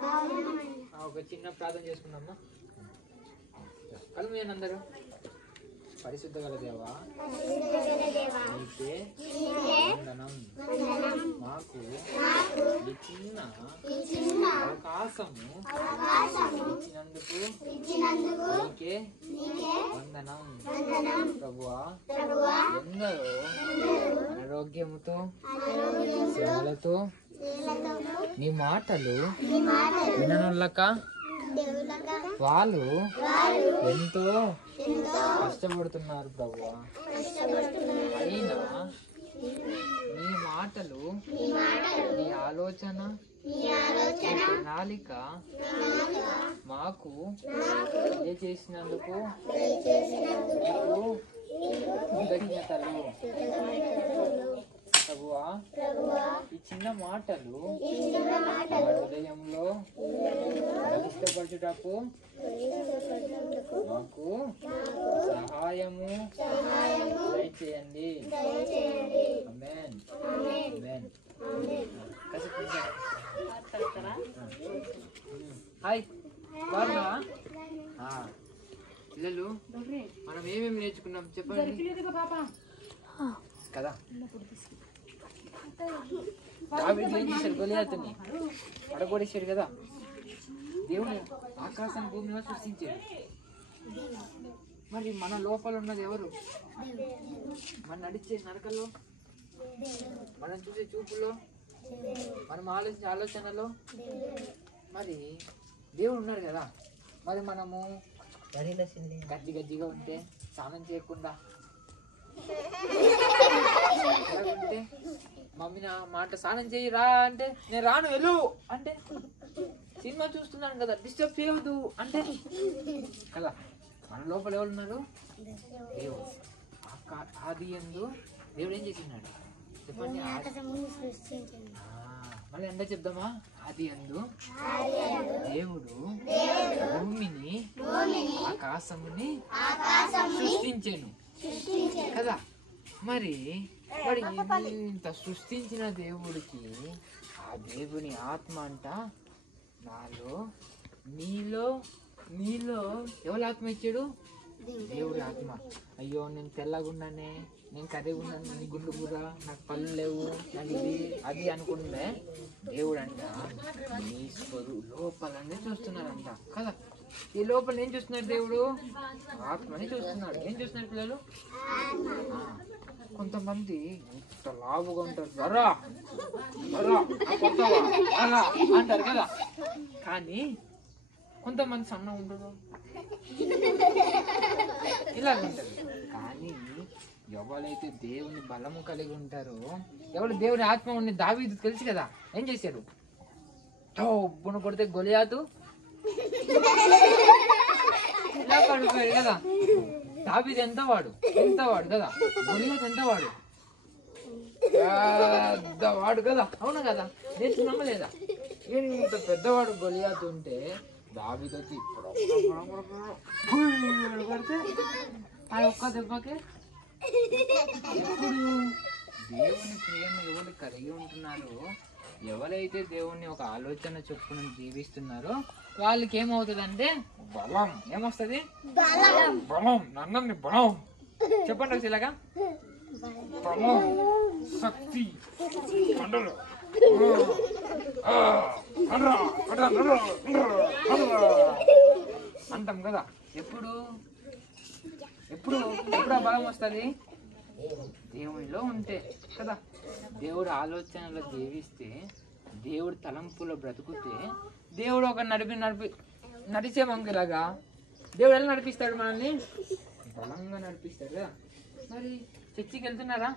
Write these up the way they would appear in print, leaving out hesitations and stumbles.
ఒక చిన్న ప్రార్థన చేసుకుందామా. కళ్ళు మూయండి అందరూ. పరిశుద్ధ గల దేవా, నీకే వందనం. మాకు ఈ చిన్న అవకాశము ఇచ్చినందుకు నీకే వందనం. ప్రభువా, ఎందరో అనారోగ్యముతో శ్రమలతో నీ మాటలు విననులక వాళ్ళు ఎంతో కష్టపడుతున్నారు ప్రభువా. అయినా నీ మాటలు, నీ ఆలోచన, ప్రణాళిక మాకు తెలియచేసినందుకు కృతజ్ఞతలు ప్రభువా. ఈ చిన్న మాటలు హృదయంలో బలిష్టపరచుటకు మాకు సహాయము దయచేయండి. ఆమేన్. ఆమేన్. హాయ్, బాగున్నావా? పిల్లలు, మనం ఏమేమి నేర్చుకున్నాం చెప్పండి కదా. దావీదు ఏం చేశాడు? గొలియాతుని పడగొడేశాడు కదా. దేవుడు ఆకాశం భూమిలో సృష్టించాడు. మరి మన లోపల ఉన్నది ఎవరు? మనం నడిచే నడకలో, మనం చూసే చూపులో, మనం ఆలోచించే ఆలోచనలో మరి దేవుడు ఉన్నాడు కదా. మరి మనము గజ్జిగా ఉంటే, స్నానం చేయకుండా ఉంటే, మమ్మీ నా మాట స్నానం చేయి రా అంటే నేను రాను వెళ్ళు అంటే, సినిమా చూస్తున్నాను కదా డిస్టర్బ్ చేయవద్దు అంటే కదా. మన లోపల ఎవరు ఉన్నారు? దేవుడు. ఆది యందు దేవుడు ఏం చేసినాడు చెప్పండి. మళ్ళీ ఎండ చెప్దామా? ఆది యందు దేవుడు భూమిని ఆకాశముని సృష్టించాను కదా. మరి ఇంత సృష్టించిన దేవుడికి ఆ దేవుని ఆత్మ అంట నాలో నీలో ఎవరి ఆత్మ ఇచ్చాడు? దేవుడి ఆత్మ. అయ్యో నేను తెల్లగున్నానే, నేను కర్రీగా ఉన్నాను, నేను గుండు కూర, నాకు పళ్ళు లేవు, నాకు ఇది అది అనుకుంటే దేవుడు అంట నీ లోపలనే చూస్తున్నారంట కదా. ఈ లోపల ఏం చూస్తున్నాడు దేవుడు? ఆత్మని చూస్తున్నాడు. ఏం చూస్తున్నాడు పిల్లలు? కొంతమంది ఇంత లావుగా ఉంటారు, బరా అంటారు కదా. కానీ కొంతమంది సన్న ఉండరు, ఇలా ఉంటారు. కానీ ఎవరైతే దేవుని బలము కలిగి ఉంటారో, ఎవరు దేవుని ఆత్మ ఉండి, దావీదు తెలుసు కదా ఏం చేశాడు? టోబ్బును కొడితే గొలియాతు ఇలా పడిపోయాడు కదా. దావీదు ఎంత వాడు కదా, గొలియాతు ఎంత వాడు? పెద్దవాడు కదా. అవును కదా, నేర్చుకున్నామా లేదా? ఇంత పెద్దవాడు గొలియాతు ఉంటే దావీదు వచ్చి పడితే ఆ ఒక్క దెబ్బకే. ఎప్పుడు దేవుని ప్రేమ ఎవరు కలిగి ఉంటున్నారో, ఎవరైతే దేవుణ్ణి ఒక ఆలోచన చొప్పున జీవిస్తున్నారో వాళ్ళకి ఏమవుతుందంటే బలం. ఏమొస్తుంది? బలం. నన్ను బలం చెప్పండి ఒక ఇలాగా. బలం, శక్తి, కండలు అంటాం కదా. ఎప్పుడు ఆ బలం వస్తుంది? దేవునిలో ఉంటే కదా. దేవుడు ఆలోచనలో జీవిస్తే, దేవుడు తలంపులో బ్రతుకుతే, దేవుడు ఒక నడిచే మంగిలాగా దేవుడు ఎలా నడిపిస్తాడు? మనల్ని బలంగా నడిపిస్తాడు కదా. మరి చర్చికి వెళ్తున్నారా?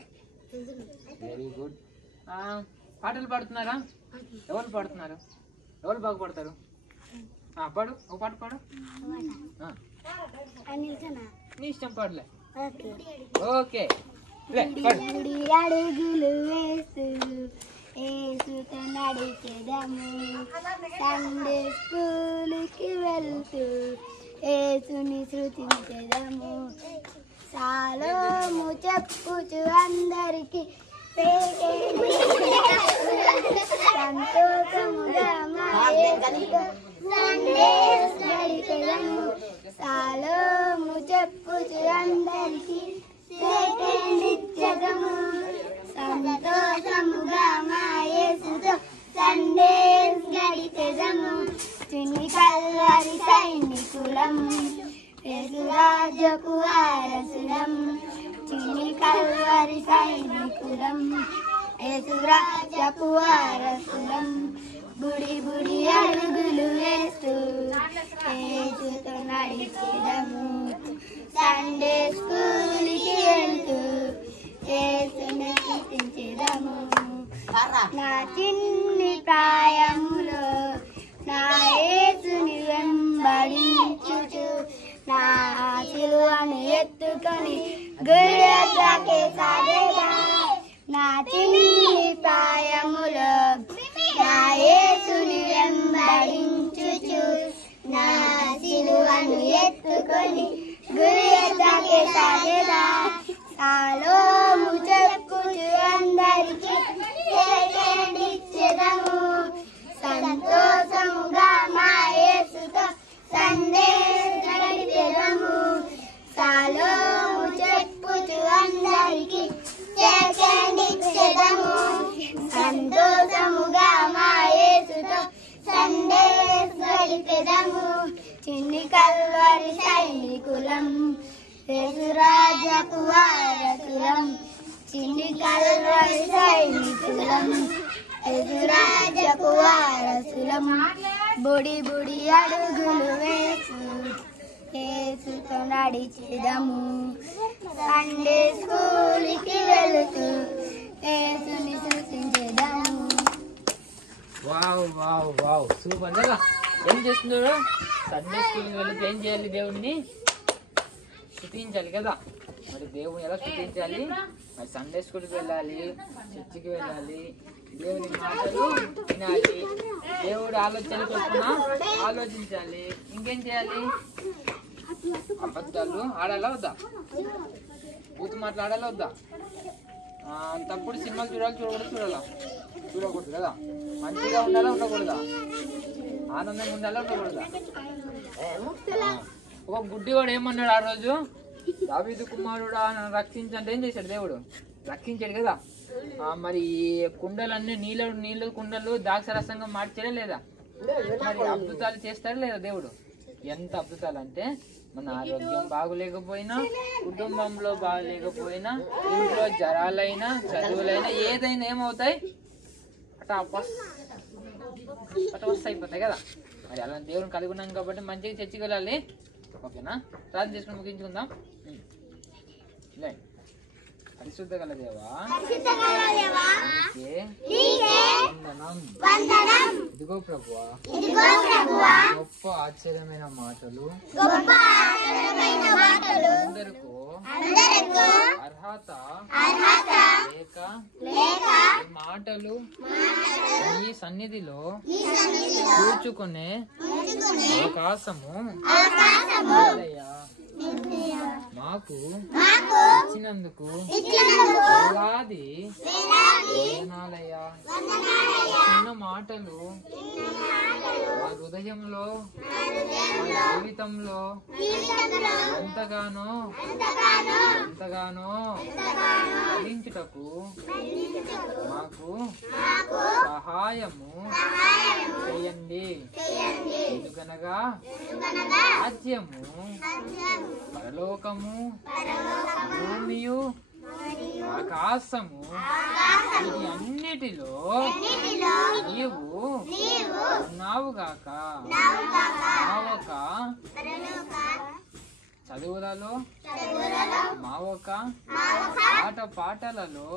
Very good. పాటలు పాడుతున్నారా? ఎవరు పాడుతున్నారు? ఎవరు బాగుపడతారు? పాడు, ఒక పాట పాడు. నీ ఇష్టం, పాడలే. ఓకే, అడుగులు వేసు ఏసుతో నడిచెదము, సండే స్కూల్కి వెళ్తూ ఏసుని శృతించెదము, సాలోము చెప్పుచు అందరికి సంతోషముగా మా యేసుతో సండేస్ గడిపెదము సాలోము చెప్పుచు అందరికి సెకండ్ ఇచ్చెదము సంతోషముగా మా యేసుతో సండేస్ గడిపెదము చిన్ని కల్వరి సైనికులం యేసురాజుకు వారసులం చిన్ని కల్వరి సైనికులం యేసురాజుకు వారసులం బుడి బుడి అడుగులు వేస్తూ యేసుతో నడిచెదము సండే స్కూల్కి వెళ్తూ యేసుని స్తుతించెదము నా చిన్ని ప్రాయములో నా యేసుని వెంబడించుచు నా సిలువను ఎత్తుకొని గుడికి సాగేదా నా చిన్ని ప్రాయములో నా యేసుని వెంబడించుచు నా సిలువను ఎత్తుకొని గుడికి సాగేదా సాలోము చెప్పుచు అందరికి సెకండ్ ఇచ్చెదము సంతోషముగా మా యేసుతో సండేస్ గడిపెదము సాలోము చెప్పుచు అందరికి సెకండ్ ఇచ్చెదము సంతోషముగా మా యేసుతో సండేస్ గడిపెదము చిన్ని కల్వరి సైనికులం యేసురాజుకు వారసులం చిన్ని కల్వరి సైనికులం యేసురాజుకు వారసులం బుడి బుడి అడుగులు వేసు యేసుతో నడిచెదము సండే స్కూల్కి వెళుతూ యేసుని స్తుతించెదము. వావ్ వావ్ వావ్ సూపర్ కదా. ఏం చేస్తున్నాడు? సండే స్కూల్కి వెళ్తే ఏం చేయాలి? దేవుడిని స్తుతించాలి కదా. మరి దేవుని ఎలా స్తుతించాలి? మరి సండే స్కూల్కి వెళ్ళాలి, చర్చికి వెళ్ళాలి, దేవుని మాటలు వినాలి, దేవుడు ఆలోచన చొప్పున ఆలోచించాలి. ఇంకేం చేయాలి? అబద్ధాలు ఆడాలా వద్దా? బూతు మాట్లాడాలా వద్దా? తప్పుడు సినిమాలు చూడాలా? చూడకూడదు కదా. మంచిగా ఉండాలా ఉండకూడదా? ఆనందంగా ఉండాలా ఉండకూడదా? ఒక గుడ్డివాడు ఏమన్నాడు ఆ రోజు? దావీదు కుమారుడా నన్ను రక్షించంటే ఏం చేశాడు? దేవుడు రక్షించాడు కదా. మరి కుండలన్నీ నీళ్ళు కుండలు ద్రాక్షరసంగా మార్చాడే లేదా? మరి అద్భుతాలు చేస్తాడు లేదా దేవుడు? ఎంత అద్భుతాలు అంటే, మన ఆరోగ్యం బాగోలేకపోయినా, కుటుంబంలో బాగలేకపోయినా, ఇంట్లో జ్వరాలైనా, చదువులైనా, ఏదైనా ఏమవుతాయి? పటాపస్ అయిపోతాయి కదా. మరి అలా దేవుని కలిగి ఉన్నాం కాబట్టి మంచిగా చర్చికి వెళ్ళాలి. ఓకేనా? ప్రార్థన చేసుకుని ముగించుకుందాం. పరిశుద్ధ గల దేవా, ఇదిగో ప్రభువా, గొప్ప ఆశ్చర్యమైన మాటలు అందరికీ అర్హత లేక మాటలు ఈ సన్నిధిలో కూర్చుకునే అవకాశము మాకు ఇచ్చినందుకు వేలాది వందనాలయ్యా. చిన్న మాటలు మా హృదయంలో, మా జీవితంలో ఎంతగానో ఫలించుటకు మాకు సహాయము చేయండి. ఎందుకనగా రాజ్యము, పరలోకము, భూమియు, ఆకాశము వీటి అన్నిటిలో నీవు ఉన్నావుగాక. మా ఒక చదువులలో, మా ఒక పాటలలో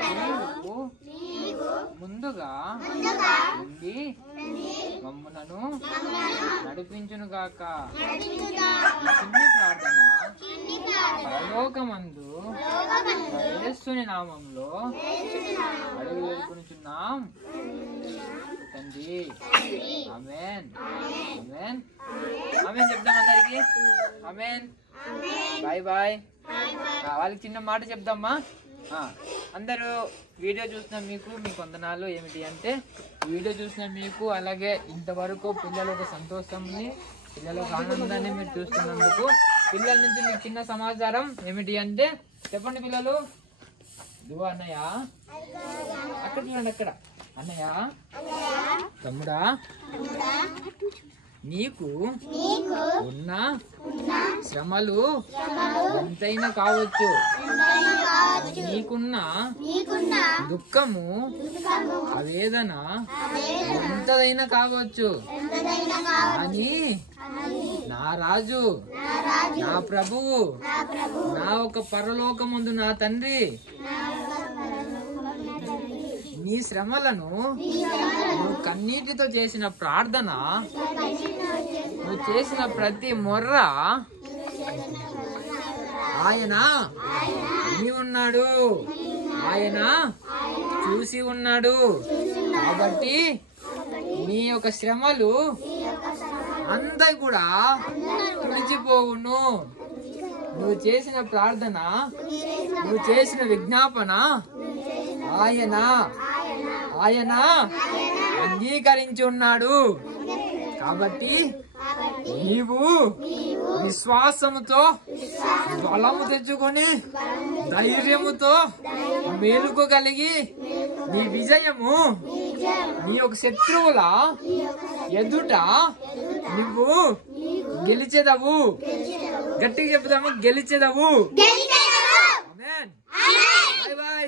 నీవు ముందుగా ఉండి మమ్ములను నడిపించునుగాక. ఈ చిన్ని ప్రార్థన పరలోకమందు యేసుని నామములో అడుగు వేడుకొనుచున్నాం తండ్రి. ఆమేన్ ఆమేన్ ఆమేన్ చెప్దాం అందరికి. ఆమేన్. Bye bye. వాళ్ళకి చిన్న మాట చెప్దామా? అందరూ వీడియో చూసిన మీకు వందనాలు. ఏమిటి అంటే వీడియో చూసిన మీకు, అలాగే ఇంతవరకు పిల్లల ఒక సంతోషంని, పిల్లల ఒక ఆనందాన్ని మీరు చూస్తున్నందుకు పిల్లల నుంచి మీకు చిన్న సమాచారం ఏమిటి అంటే, చెప్పండి పిల్లలు. ఇదిగో అన్నయ్య, అక్కడ చూడండి, అక్కడ అన్నయ్య, తమ్ముడా, నీకు ఉన్న శ్రమలు ఎంతైనా కావచ్చు, నీకున్న దుఃఖము ఆవేదన ఎంతదైనా కావచ్చు, అని నా రాజు, నా ప్రభువు, నా ఒక పరలోకముందు నా తండ్రి నీ శ్రమలను, నువ్వు కన్నీటితో చేసిన ప్రార్థన, నువ్వు చేసిన ప్రతి మొర్ర ఆయన విని ఉన్నాడు, ఆయన చూసి ఉన్నాడు. కాబట్టి నీ యొక్క శ్రమలు అంతా కూడా తుడిచిపోవును. నువ్వు చేసిన ప్రార్థన, నువ్వు చేసిన విజ్ఞాపన ఆయన అంగీకరించి ఉన్నాడు. కాబట్టి నీవు విశ్వాసముతో బలము తెచ్చుకొని ధైర్యముతో మేలుకోగలిగి నీ విజయము నీ యొక్క శత్రువుల ఎదుట నువ్వు గెలిచెదవు. గట్టిగా చెప్తాము, గెలిచెదవు. ఆమేన్. By by.